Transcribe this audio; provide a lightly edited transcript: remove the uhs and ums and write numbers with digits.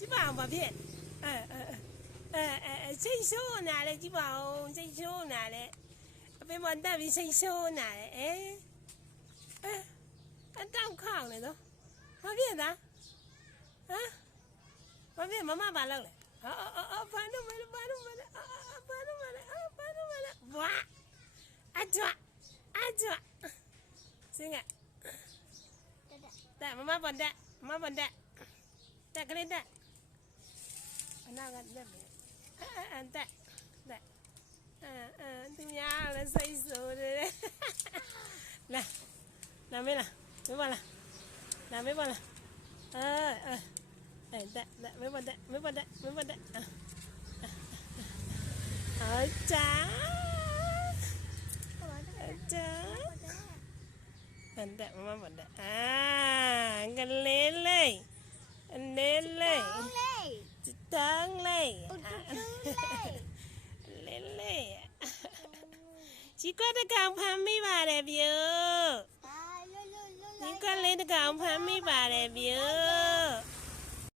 ကြည့်ပါအောင်ဘာဖြစ်စိတ်ဆိုးနာလေကြည့်ပါအောင်စိတ်ဆိုးနာလေအဖေမတက်ပြီးစိတ်ဆိုးနာလေအတောက်ခေါင်းလေတော့ဘာဖြစ်သားဘာဖြစ်မမဘာလုပ်လဲဘာလို့မလဲဝါအကြွစင်ကတက်မမပန်တက်ကလေးတက်အနာကတက်မယ်တက်သူများလည်းစိတ်ဆိုးတယ်လာမေးလားမေးပါလားတက်မေးပါတက်ကြာတက်မမတက်ကလေးလေးအနေလေးတန်းလေးလေးជីကတကောင်ဖမ်းမိပါတယ်ဗျာជីကလေးတကောင်ဖမ်းမိပါတယ်ဗျာ